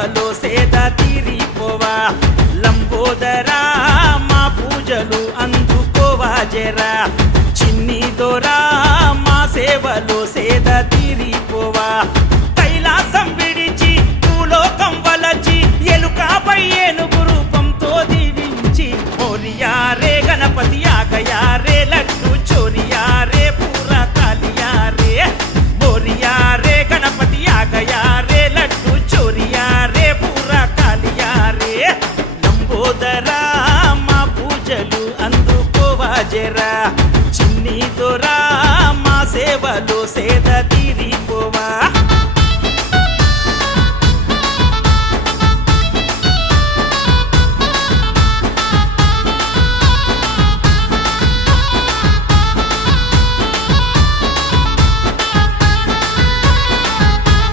సేవలో సేద తీరిపోవా లంబోదరా మా పూజలు అందుకోవా జరా చిన్ని దొరా మా సేవలో సేద